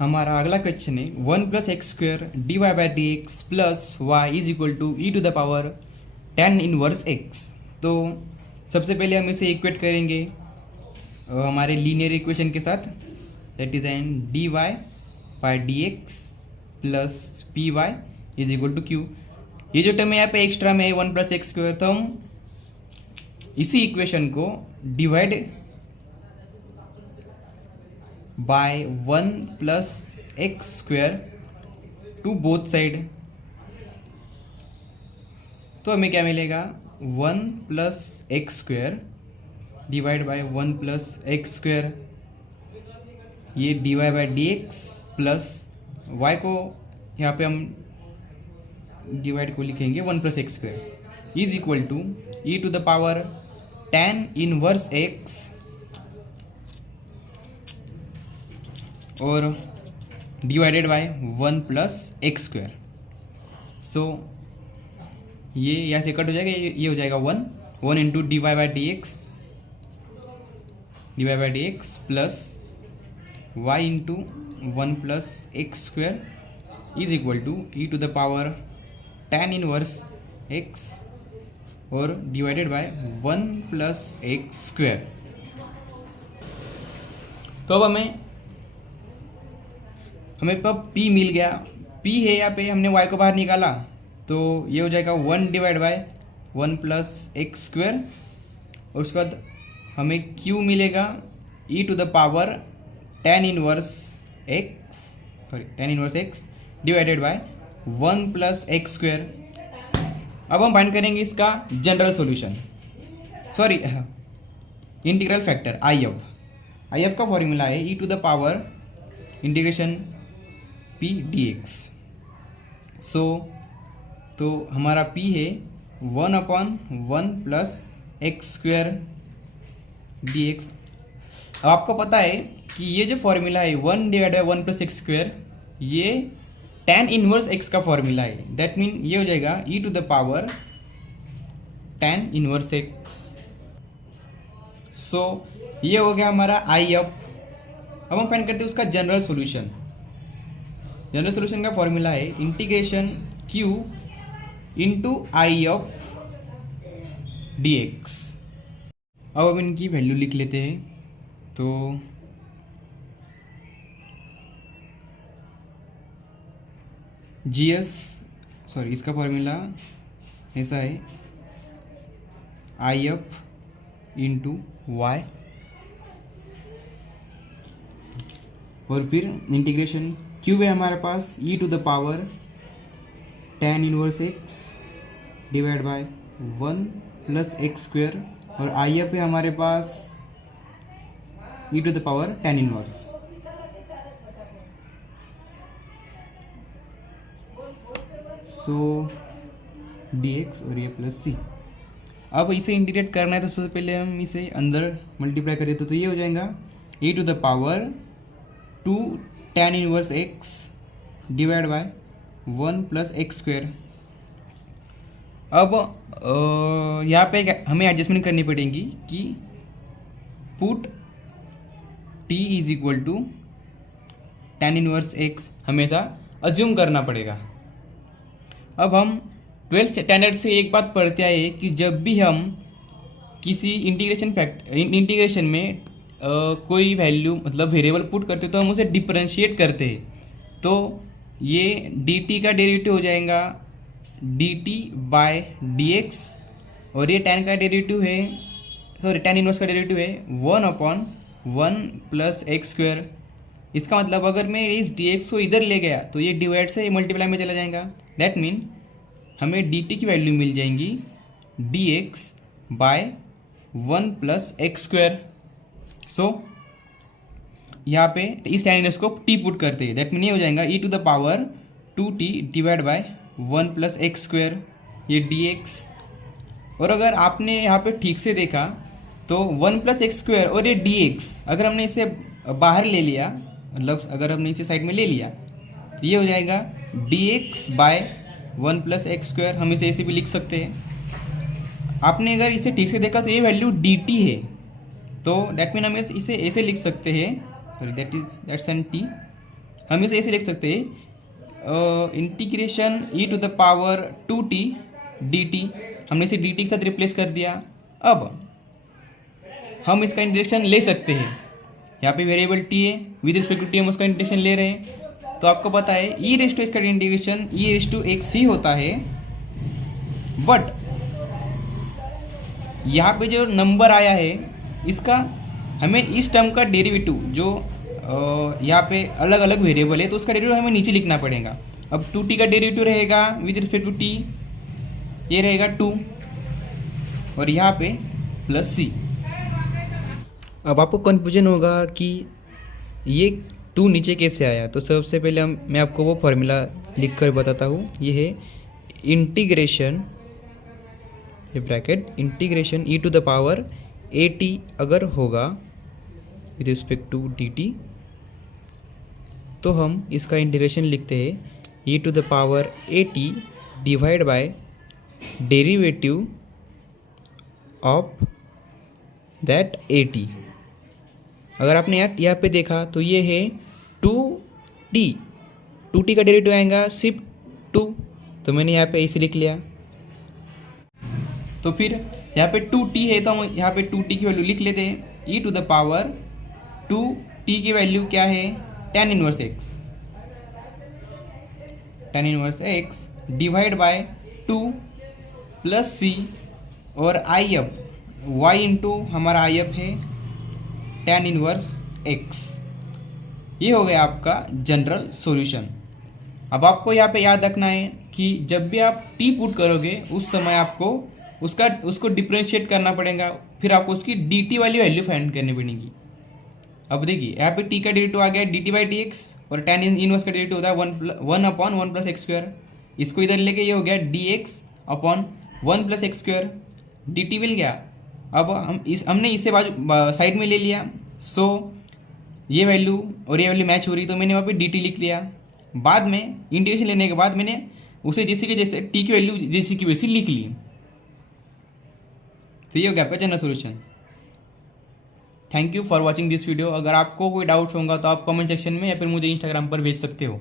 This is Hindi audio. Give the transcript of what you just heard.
हमारा अगला क्वेश्चन है 1 + x² dy/dx plus y is equal to e to the power tan inverse x। तो सबसे पहले हम इसे इक्वेट करेंगे हमारे लीनियर इक्वेशन के साथ, that is an dy/dx plus p y is equal to q. ये जो टर्म यहाँ पे एक्स्ट्रा में है 1 + x², तो हम इसी इक्वेशन को divide by 1 + x² to both side, तो हमें क्या मिलेगा 1 + x² डिवाइड बाय 1 + x², ये dy/dx प्लस y को यहाँ पे हम डिवाइड को लिखेंगे 1 + x² is equal to e to the power tan inverse x और डिवाइडेड बाय 1 + x²। सो ये यहाँ से कट हो जाएगा, ये हो जाएगा 1 into dy/dx plus y into 1 + x² is equal to e to the power tan inverse x और डिवाइडेड बाय 1 + x²। तो अब हमें p मिल गया। p है यहाँ पे, हमने y को बाहर निकाला तो ये हो जाएगा 1 डिवाइड बाय 1 + x² और उसके बाद हमें q मिलेगा e to the power tan inverse x divided by 1 + x²। अब हम फाइंड करेंगे इसका general solution, sorry integral factor IF का फॉर्मूला है e to the power integration p dx। तो हमारा p है 1/1 + x² dx। अब आपको पता है कि ये जो फॉर्मूला है 1 डिवाइड बाय 1 + x², ये tan इनवर्स x का फॉर्मूला है। दैट मीन ये हो जाएगा e to the power tan inverse x। So ये हो गया हमारा IF। अब हम फाइंड करते हैं उसका जनरल सॉल्यूशन। जनरल सॉल्यूशन का फॉर्मूला है integration q into IF dx। अब हम इनकी वैल्यू लिख लेते हैं। तो इसका फॉर्मूला ऐसा है IF इंटू y और फिर इंटीग्रेशन q है हमारे पास e to the power tan inverse x divide by 1 + x² और IF है हमारे पास e to the power tan inverse. So dx और ये प्लस c। अब इसे इंटीग्रेट करना है तो सबसे पहले हम इसे अंदर मल्टीप्लाई कर देते, तो ये हो जाएगा e to the power 2 tan inverse x divide by 1 + x²। अब यहाँ पे हमें एडजस्टमेंट करनी पड़ेगी कि put t is equal to tan inverse x हमेशा अज्यूम करना पड़ेगा। अब हम 12th स्टैंडर्ड से एक बात पढ़ते आए हैं कि जब भी हम किसी इंटीग्रेशन में कोई वैल्यू मतलब वेरिएबल पुट करते तो हम उसे डिफरेंशिएट करते हैं। तो ये dt का डेरिवेटिव हो जाएगा dt/dx और ये tan का डेरिवेटिव है, सॉरी tan इनवर्स का डेरिवेटिव है 1/1 + x²। इसका मतलब अगर मैं इस dx को इधर ले गया तो ये डिवाइड से मल्टीप्लाई में चला जाएगा। दैट मीन हमें dt की वैल्यू मिल जाएंगी dx/1 + x²। सो यहाँ पे इस tan इनवर्स को t पुट करते हैं, दैट मीन ये हो जाएगा e to the power 2t divide by 1 + x², ये dx। और अगर आपने यहाँ पे ठीक से देखा तो 1 + x² और ये dx अगर हमने इसे बाहर ले लिया, मतलब अगर हमने इसे साइड में ले लिया तो ये हो जाएगा dx/1 + x²। हम इसे ऐसे भी लिख सकते हैं। आपने अगर इसे ठीक से देखा तो ये वैल्यू dt है, तो दैट मीन हम इसे ऐसे लिख सकते हैं, दैट्स एन t। हम इसे ऐसे लिख सकते हैं integration e to the power 2t dt। हमने इसे dt के साथ रिप्लेस कर दिया। अब हम इसका इंटीग्रेशन ले सकते हैं। यहाँ पे वेरिएबल t है, विद रिस्पेक्ट टू t हम उसका इंटीग्रेशन ले रहे हैं। तो आपको पता है ई रेस टू इसका integration e raise to x ही होता है। बट यहाँ पे जो नंबर आया है इसका हमें इस टर्म का डेरिवेटिव जो यहाँ पे अलग अलग वेरिएबल है तो उसका डेरिवेटिव हमें नीचे लिखना पड़ेगा। अब 2t का डेरिवेटिव रहेगा विद रिस्पेक्ट टू t, ये रहेगा 2 और यहाँ पे प्लस c। अब आपको कन्फ्यूजन होगा कि ये 2 नीचे कैसे आया। तो सबसे पहले मैं आपको वो फॉर्मूला लिख कर बताता हूँ। ये है इंटीग्रेशन, ये bracket integration e to the power at अगर होगा विद रिस्पेक्ट टू dt तो हम इसका इंटीग्रेशन लिखते हैं e to the power at divide by derivative of that at। अगर आपने यहाँ पे देखा तो ये है 2t का डेरिवेटिव आएगा सिर्फ 2, तो मैंने यहाँ पे इसे लिख लिया। तो फिर यहाँ पे 2t है तो हम यहाँ पे 2t की वैल्यू लिख लेते हैं। E to the power 2t की वैल्यू क्या है, tan inverse x divide bye 2 plus c और आई अप y इंटू हमारा आई अप है tan इनवर्स x। ये हो गया आपका जनरल सॉल्यूशन। अब आपको यहाँ पे याद रखना है कि जब भी आप t पुट करोगे उस समय आपको उसको डिफ्रेंशिएट करना पड़ेगा, फिर आपको उसकी dt वाली वैल्यू फाइंड करनी पड़ेगी। अब देखिए यहाँ पे t का डेरिवेटिव आ गया dt बाई dx और tan इनवर्स का डेरिवेटिव होता है 1 अपॉन 1 प्लस एक्स स्क्वायर। इसको इधर लेके ये हो गया dx upon 1 plus x square, dt मिल गया। अब हमने इसे बाजू साइड में ले लिया। सो ये वैल्यू और ये वैल्यू मैच हो रही तो मैंने वहाँ पे dt लिख लिया। बाद में इंटीग्रेशन लेने के बाद मैंने उसे जैसे कि जैसे t की वैल्यू जैसी की वैसी लिख ली। तो ये हो गया आपका general solution. Thank you for watching this video. अगर आपको कोई डाउट्स होगा तो आप कमेंट सेक्शन में या फिर मुझे इंस्टाग्राम पर भेज सकते हो।